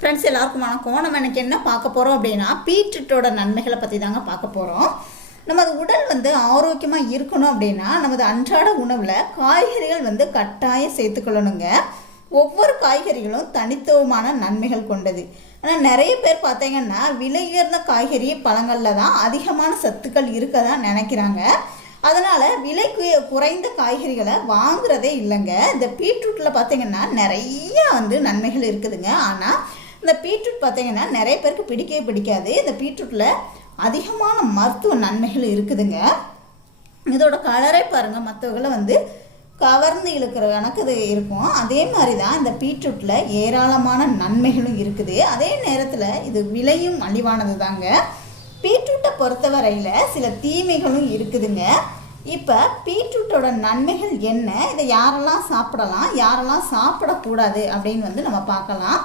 Friends எல்லாருக்கும் வணக்கம். நம்ம எனக்கு என்ன பார்க்க போகிறோம் அப்படின்னா பீட்ரூட்டோட நன்மைகளை பற்றி தாங்க பார்க்க போகிறோம் நமது உடல் வந்து ஆரோக்கியமாக இருக்கணும் அப்படின்னா நமது அன்றாட உணவில் காய்கறிகள் வந்து கட்டாயம் சேர்த்துக்கொள்ளணுங்க. ஒவ்வொரு காய்கறிகளும் தனித்துவமான நன்மைகள் கொண்டது. ஆனால் நிறைய பேர் பார்த்தீங்கன்னா விலை உயர்ந்த காய்கறி பழங்களில் தான் அதிகமான சத்துக்கள் இருக்கதான் நினைக்கிறாங்க. அதனால் விலை குறைந்த காய்கறிகளை வாங்குறதே இல்லைங்க. இந்த பீட்ரூட்டில் பார்த்தீங்கன்னா நிறைய வந்து நன்மைகள் இருக்குதுங்க. ஆனால் இந்த பீட்ரூட் பார்த்தீங்கன்னா நிறைய பேருக்கு பிடிக்கவே பிடிக்காது. இந்த பீட்ரூட்டில் அதிகமான மருத்துவ நன்மைகள் இருக்குதுங்க. இதோட கலரே பாருங்கள் மற்றவர்களை வந்து கவர்ந்து இழுக்கிற கணக்கு இது இருக்கும். அதே மாதிரி தான் இந்த பீட்ரூட்டில் ஏராளமான நன்மைகளும் இருக்குது. அதே நேரத்தில் இது விலையும் மலிவானது தாங்க பீட்ரூட்டை பொறுத்தவரையில் சில தீமைகளும் இருக்குதுங்க. இப்போ பீட்ரூட்டோட நன்மைகள் என்ன? இதை யாரெல்லாம் சாப்பிடலாம்? யாரெல்லாம் சாப்பிடக்கூடாது? அப்படின்னு வந்து நம்ம பார்க்கலாம்.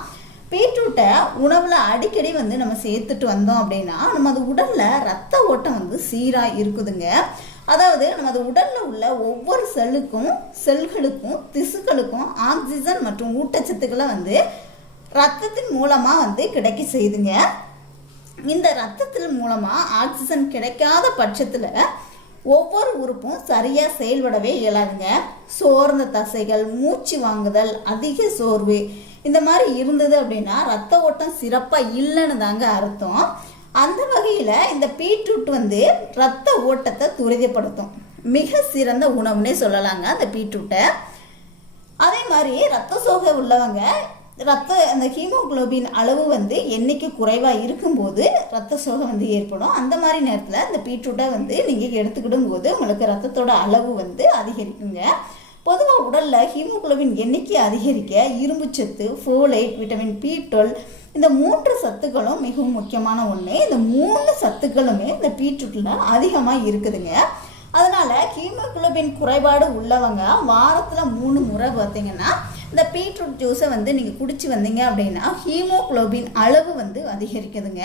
பீட்ரூட்டை உணவில் அடிக்கடி வந்து நம்ம சேர்த்துட்டு வந்தோம் அப்படின்னா நம்ம அது உடலில் ரத்த ஓட்டம் வந்து சீராக இருக்குதுங்க. அதாவது நமது உடலில் உள்ள ஒவ்வொரு செல்லுக்கும் செல்களுக்கும் திசுக்களுக்கும் ஆக்சிஜன் மற்றும் ஊட்டச்சத்துக்களை வந்து ரத்தத்தின் மூலமாக வந்து கிடைக்க செய்துங்க இந்த ரத்தத்தின் மூலமாக ஆக்சிஜன் கிடைக்காத பட்சத்தில் ஒவ்வொரு உறுப்பும் சரியாக செயல்படவே இயலாதுங்க. சோர்ந்த தசைகள் மூச்சு வாங்குதல் அதிக சோர்வு இந்த மாதிரி இருந்தது அப்படின்னா ரத்த ஓட்டம் சிறப்பாக இல்லைன்னு தாங்க அர்த்தம். அந்த வகையில் இந்த பீட்ரூட் வந்து ரத்த ஓட்டத்தை துரிதப்படுத்தும். மிக சிறந்த உணவுன்னே சொல்லலாங்க அந்த பீட்ரூட்டை. அதே மாதிரி ரத்த சோகை உள்ளவங்க ரத்த அந்த ஹீமோகுளோபின் அளவு வந்து எண்ணிக்கை குறைவாக இருக்கும்போது ரத்த சோகை வந்து ஏற்படும். அந்த மாதிரி நேரத்தில் இந்த பீட்ரூட்டை வந்து நீங்கள் எடுத்துக்கிடும் போது உங்களுக்கு ரத்தத்தோட அளவு வந்து அதிகரிக்குங்க. பொதுவாக உடலில் ஹீமோகுளோபின் எண்ணிக்கை அதிகரிக்க இரும்புச்சத்து ஃபோலைட் விட்டமின் பி டுவெல் இந்த மூன்று சத்துக்களும் மிகவும் முக்கியமான ஒன்று இந்த மூணு சத்துக்களுமே இந்த பீட்ரூட்டில் அதிகமாக இருக்குதுங்க. அதனால் ஹீமோகுளோபின் குறைபாடு உள்ளவங்க வாரத்தில் மூணு முறை பார்த்தீங்கன்னா இந்த பீட்ரூட் ஜூஸை வந்து நீங்கள் குடிச்சு வந்தீங்க அப்படின்னா ஹீமோகுளோபின் அளவு வந்து அதிகரிக்குதுங்க.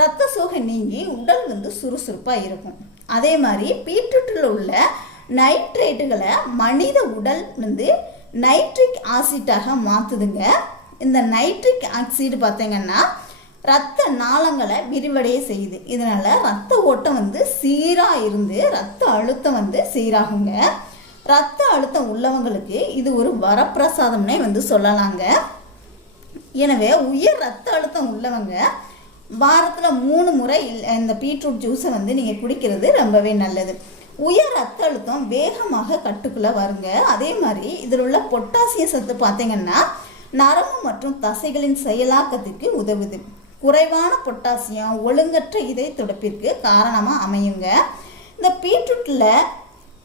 ரத்த சோகை நீங்கி உடல் வந்து சுறுசுறுப்பாக இருக்கும். அதே மாதிரி பீட்ரூட்டில் உள்ள நைட்ரேட்டுகளை மனித உடல் வந்து நைட்ரிக் ஆசிட்டாக மாற்றுதுங்க இந்த நைட்ரிக் ஆக்சைடு பார்த்தீங்கன்னா ரத்த நாளங்களை விரிவடைய செய்யுது. இதனால் ரத்த ஓட்டம் வந்து சீராக இருந்து ரத்த அழுத்தம் வந்து சீராகுங்க. ரத்த அழுத்தம் உள்ளவங்களுக்கு இது ஒரு வரப்பிரசாதம்னே வந்து சொல்லலாங்க. எனவே உயர் ரத்த அழுத்தம் உள்ளவங்க வாரத்தில் மூணு முறை இந்த பீட்ரூட் ஜூஸை வந்து நீங்கள் குடிக்கிறது ரொம்பவே நல்லது. உயர் ரத்த அழுத்தம் வேகமாக கட்டுக்குள்ளே வருங்க. அதே மாதிரி இதில் உள்ள பொட்டாசியம் சத்து பார்த்தீங்கன்னா நரம்பு மற்றும் தசைகளின் செயலாக்கத்துக்கு உதவுது. குறைவான பொட்டாசியம் ஒழுங்கற்ற இதய துடைப்பிற்கு காரணமாக அமையுங்க. இந்த பீட்ரூட்டில்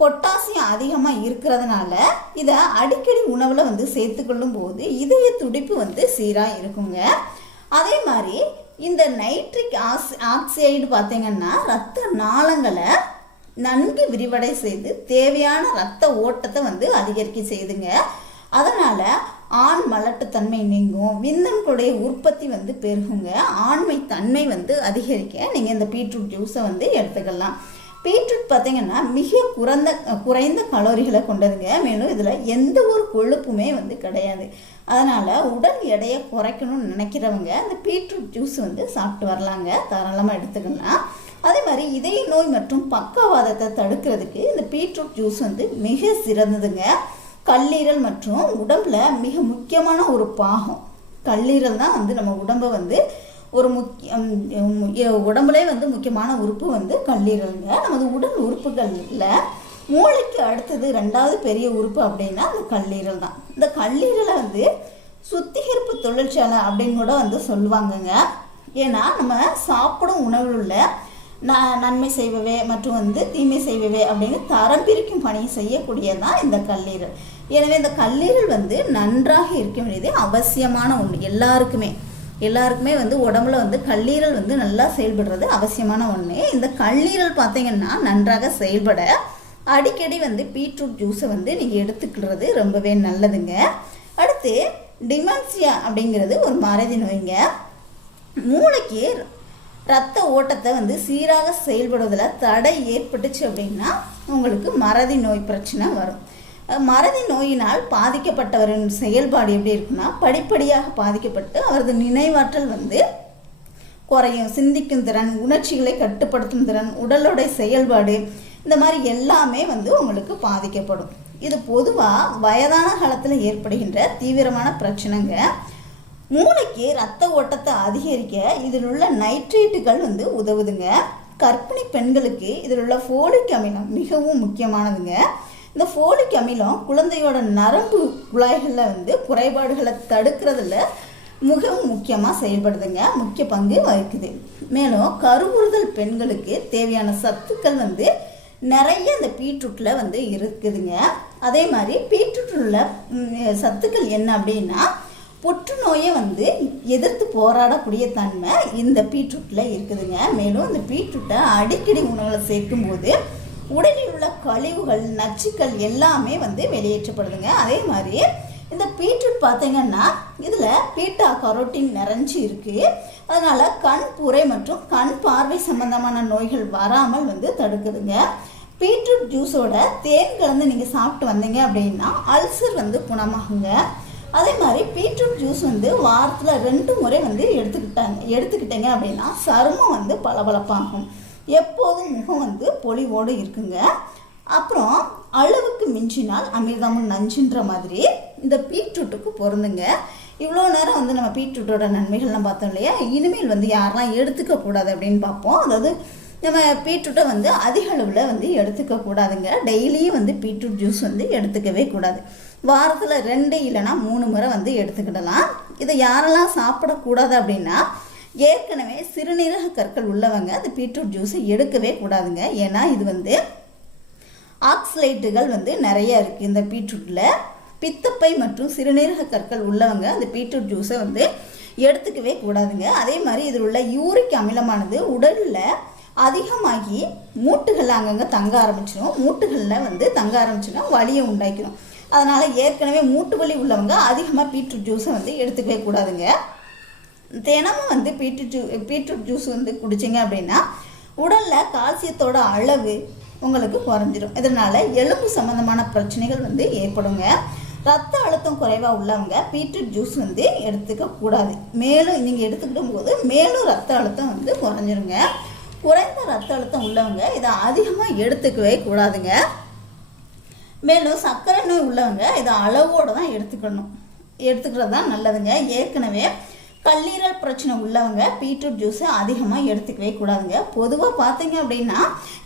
பொட்டாசியம் அதிகமாக இருக்கிறதுனால இதை அடிக்கடி உணவில் வந்து சேர்த்துக்கொள்ளும் போது இதய துடிப்பு வந்து சீராக இருக்குங்க. அதே மாதிரி இந்த நைட்ரிக் ஆக்சி ஆக்சைடு பார்த்தீங்கன்னா ரத்த நாளங்களை நன்கு விரிவடை செய்து தேவையான ரத்த ஓட்டத்தை வந்து அதிகரிக்க செய்துங்க. அதனால் ஆண் மலட்டுத்தன்மை நீங்கும் விந்தணுக்களுடைய உற்பத்தி வந்து பெருகுங்க. ஆண்மை தன்மை வந்து அதிகரிக்க நீங்கள் இந்த பீட்ரூட் ஜூஸை வந்து எடுத்துக்கலாம். பீட்ரூட் பார்த்தீங்கன்னா மிக குறைந்த குறைந்த கலோரிகளை கொண்டதுங்க. மேலும் இதில் எந்த ஒரு கொழுப்புமே வந்து கிடையாது. அதனால் உடல் எடையை குறைக்கணும்னு நினைக்கிறவங்க இந்த பீட்ரூட் ஜூஸ் வந்து சாப்பிட்டு வரலாங்க. தாராளமாக எடுத்துக்கலாம். அதே மாதிரி இதய நோய் மற்றும் பக்கவாதத்தை தடுக்கிறதுக்கு இந்த பீட்ரூட் ஜூஸ் வந்து மிக சிறந்ததுங்க. கல்லீரல் மற்றும் உடம்புல மிக முக்கியமான ஒரு பாகம். கல்லீரல் தான் வந்து நம்ம உடம்பை வந்து ஒரு முக்கிய உடம்புலே வந்து முக்கியமான உறுப்பு வந்து கல்லீரலுங்க. நமது உடல் உறுப்புகளில் மூளைக்கு அடுத்தது ரெண்டாவது பெரிய உறுப்பு அப்படின்னா அந்த கல்லீரல் தான். இந்த கல்லீரலை வந்து சுத்திகரிப்பு தொழிற்சாலை அப்படின்னு கூட வந்து சொல்லுவாங்கங்க. ஏன்னா நம்ம சாப்பிடும் உணவில் உள்ள ந நன்மை செய்பவே மற்றும் வந்து தீமை செய்பவே அப்படின்னு தரம் பிரிக்கும் பணியை செய்யக்கூடியதான் இந்த கல்லீரல். எனவே இந்த கல்லீரல் வந்து நன்றாக இருக்க வேண்டியது அவசியமான ஒன்று. எல்லாருக்குமே. எல்லாருக்குமே வந்து உடம்புல வந்து கல்லீரல் வந்து நல்லா செயல்படுறது அவசியமான ஒன்று இந்த கல்லீரல் பார்த்தீங்கன்னா நன்றாக செயல்பட அடிக்கடி வந்து பீட்ரூட் ஜூஸை வந்து நீங்கள் எடுத்துக்கிறது ரொம்பவே நல்லதுங்க. அடுத்து டிமென்சியா அப்படிங்கிறது ஒரு மறதி நோய்ங்க. மூளைக்கு ரத்த ஓட்டத்தை வந்து சீராக செயல்படுவதில் தடை ஏற்பட்டுச்சு அப்படின்னா உங்களுக்கு மறதி நோய் பிரச்சனை வரும். மறதி நோயினால் பாதிக்கப்பட்டவரின் செயல்பாடு எப்படி இருக்குன்னா படிப்படியாக பாதிக்கப்பட்டு அவரது நினைவாற்றல் வந்து குறையும். சிந்திக்கும் திறன் உணர்ச்சிகளை கட்டுப்படுத்தும் திறன் உடலுடைய செயல்பாடு இந்த மாதிரி எல்லாமே வந்து உங்களுக்கு பாதிக்கப்படும். இது பொதுவாக வயதான காலத்தில் ஏற்படுகின்ற தீவிரமான பிரச்சனைங்க. மூளைக்கு ரத்த ஓட்டத்தை அதிகரிக்க இதில் உள்ள நைட்ரேட்டுகள் வந்து உதவுதுங்க. கர்ப்பிணி பெண்களுக்கு இதில் உள்ள ஃபோலிக் அமிலம் மிகவும் முக்கியமானதுங்க. இந்த ஃபோலிக் அமிலம் குழந்தையோட நரம்பு குழாய்களில் வந்து குறைபாடுகளை தடுக்கிறதுல மிகவும் முக்கியமாக செயல்படுதுங்க. முக்கிய பங்கு வகிக்குது. மேலும் கருவுறுதல் பெண்களுக்கு தேவையான சத்துக்கள் வந்து நிறைய இந்த பீட்ரூட்டில் வந்து இருக்குதுங்க. அதே மாதிரி பீட்ரூட்டில் உள்ள சத்துக்கள் என்ன அப்படின்னா புற்றுநோயை வந்து எதிர்த்து போராடக்கூடிய தன்மை இந்த பீட்ரூட்டில் இருக்குதுங்க. மேலும் இந்த பீட்ரூட்டை அடிக்கடி உணவில் சேர்க்கும்போது உடலில் உள்ள கழிவுகள் நச்சுக்கள் எல்லாமே வந்து வெளியேற்றப்படுதுங்க. அதே மாதிரி இந்த பீட்ரூட் பார்த்தீங்கன்னா இதில் பீட்டா கரோட்டின் நிறைஞ்சு இருக்குது அதனால் கண் புரை மற்றும் கண் பார்வை சம்பந்தமான நோய்கள் வராமல் வந்து தடுக்குதுங்க. பீட்ரூட் ஜூஸோட தேன் கலந்து நீங்கள் சாப்பிட்டு வந்தீங்க அப்படின்னா அல்சர் வந்து குணமாகுங்க. அதே மாதிரி பீட்ரூட் ஜூஸ் வந்து வாரத்தில் ரெண்டு முறை வந்து எடுத்துக்கிட்டாங்க எடுத்துக்கிட்டீங்க அப்படின்னா சருமம் வந்து பளபளப்பாகும். எப்போதும் முகம் வந்து பொலிவோடு இருக்குங்க. அப்புறம் அளவுக்கு மிஞ்சினால் அமிர்தமும் நஞ்சுன்ற மாதிரி இந்த பீட்ரூட்டுக்கு பொருந்துங்க. இவ்வளோ நேரம் வந்து நம்ம பீட்ரூட்டோட நன்மைகள்லாம் பார்த்தோம் இல்லையா? இனிமேல் வந்து யாரெல்லாம் எடுத்துக்கக்கூடாது அப்படின்னு பார்ப்போம். அதாவது நம்ம பீட்ரூட்டை வந்து அதிக அளவில் வந்து எடுத்துக்கக்கூடாதுங்க டெய்லியும் வந்து பீட்ரூட் ஜூஸ் வந்து எடுத்துக்கவே கூடாது. வாரத்தில் ரெண்டு இல்லைன்னா மூணு முறை வந்து எடுத்துக்கிடலாம். இதை யாரெல்லாம் சாப்பிடக்கூடாது அப்படின்னா ஏற்கனவே சிறுநீரக கற்கள் உள்ளவங்க அந்த பீட்ரூட் ஜூஸை எடுக்கவே கூடாதுங்க. ஏன்னா இது வந்து ஆக்சலைட்டுகள் வந்து நிறைய இருக்குது இந்த பீட்ரூட்டில் பித்தப்பை மற்றும் சிறுநீரக கற்கள் உள்ளவங்க அந்த பீட்ரூட் ஜூஸை வந்து எடுத்துக்கவே கூடாதுங்க. அதே மாதிரி இதில் உள்ள யூரிக் அமிலமானது உடலில் அதிகமாகி மூட்டுகள் அங்கங்கே தங்க ஆரம்பிச்சிடும் மூட்டுகளில் வந்து தங்க ஆரம்பிச்சுன்னா வலியை உண்டாக்கிடும் அதனால் ஏற்கனவே மூட்டு வலி உள்ளவங்க அதிகமாக பீட்ரூட் ஜூஸை வந்து எடுத்துக்கவே கூடாதுங்க. தினமும் வந்து பீட்ரூட் ஜூ பீட்ரூட் ஜூஸ் வந்து குடிச்சிங்க அப்படின்னா உடலில் கால்சியத்தோட அளவு உங்களுக்கு குறைஞ்சிரும். இதனால் எலும்பு சம்மந்தமான பிரச்சனைகள் வந்து ஏற்படுங்க. ரத்த அழுத்தம் குறைவாக உள்ளவங்க பீட்ரூட் ஜூஸ் வந்து எடுத்துக்க கூடாது. மேலும் நீங்கள் எடுத்துக்கிடும் போது மேலும் ரத்த அழுத்தம் வந்து குறைஞ்சிருங்க. குறைந்த ரத்த அழுத்தம் உள்ளவங்க இதை அதிகமாக எடுத்துக்கவே கூடாதுங்க. மேலும் சர்க்கரை நோய் உள்ளவங்க இதை அளவோடு தான் எடுத்துக்கணும். எடுத்துக்கிறது தான் நல்லதுங்க. ஏற்கனவே கல்லீரல் பிரச்சனை உள்ளவங்க பீட்ரூட் ஜூஸை அதிகமாக எடுத்துக்கவே கூடாதுங்க. பொதுவாக பார்த்தீங்க அப்படின்னா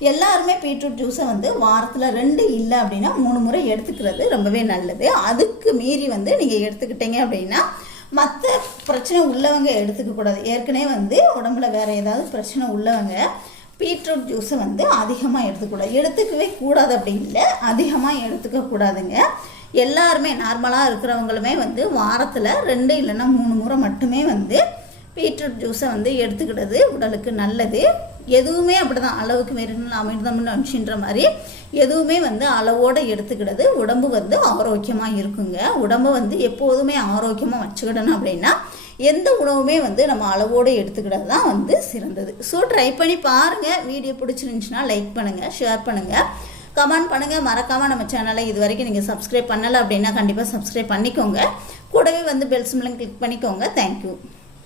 எல்லாருமே பீட்ரூட் ஜூஸை வந்து வாரத்தில் ரெண்டு இல்லை அப்படின்னா மூணு முறை எடுத்துக்கிறது ரொம்பவே நல்லது. அதுக்கு மீறி வந்து நீங்கள் எடுத்துக்கிட்டீங்க அப்படின்னா மற்ற பிரச்சனை உள்ளவங்க எடுத்துக்கக்கூடாது. ஏற்கனவே வந்து உடம்புல வேறு ஏதாவது பிரச்சனை உள்ளவங்க பீட்ரூட் ஜூஸை வந்து அதிகமாக எடுத்துக்கூடாது. எடுத்துக்கவே கூடாது அப்படி இல்லை அதிகமாக எடுத்துக்க கூடாதுங்க. எல்லாருமே நார்மலாக இருக்கிறவங்களுமே வந்து வாரத்தில் ரெண்டு இல்லைன்னா மூணு முறை மட்டுமே வந்து பீட்ரூட் ஜூஸை வந்து எடுத்துக்கிட்டது உடலுக்கு நல்லது. எதுவுமே அப்படிதான். அளவுக்கு மீறினால் அமிர்தம்னு அனுப்பிச்சின்ற மாதிரி எதுவுமே வந்து அளவோடு எடுத்துக்கிடுது. உடம்பு வந்து ஆரோக்கியமாக இருக்குங்க. உடம்பை வந்து எப்போதுமே ஆரோக்கியமாக வச்சுக்கிடணும் அப்படின்னா எந்த உணவுமே வந்து நம்ம அளவோடு எடுத்துக்கிட்டது தான் வந்து சிறந்தது. ஸோ ட்ரை பண்ணி பாருங்கள் வீடியோ பிடிச்சிருந்துச்சுன்னா லைக் பண்ணுங்கள் ஷேர் பண்ணுங்கள் கமெண்ட் பண்ணுங்கள் மறக்காமல் நம்ம சேனலை இது வரைக்கும் நீங்கள் சப்ஸ்கிரைப் பண்ணலை அப்படின்னா கண்டிப்பாக சப்ஸ்கிரைப் பண்ணிக்கோங்க. கூடவே வந்து பெல் சிம்லையும் கிளிக் பண்ணிக்கோங்க. Thank you